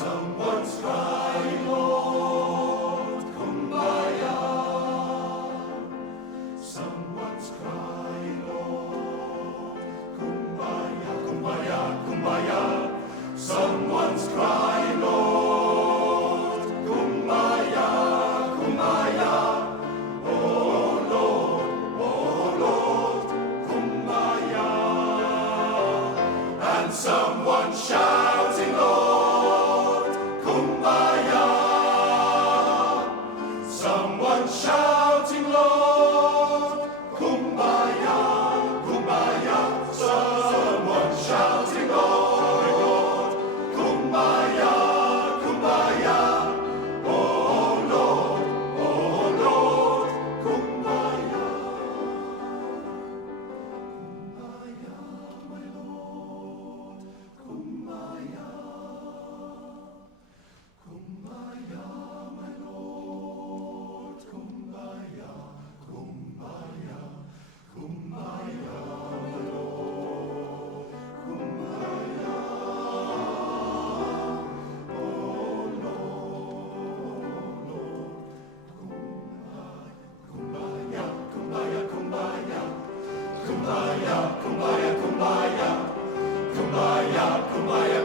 Someone's crying, Lord, kumbaya. Someone's crying, Lord, kumbaya, kumbaya, kumbaya. Someone's crying, Lord, kumbaya, kumbaya. Oh Lord, kumbaya. And someone shouting, Lord, kumbaya. Someone shouting, Lord, kumbaya, kumbaya. Someone shouting, Lord, kumbaya, kumbaya. Oh Lord, kumbaya. Kumbaya, my Lord, kumbaya. Kumbaya, my Lord, kumbaya, kumbaya, kumbaya, my Lord, kumbaya. Oh Lord, kumbaya, kumbaya, kumbaya, kumbaya, kumbaya, kumbaya, kumbaya, kumbaya, kumbaya.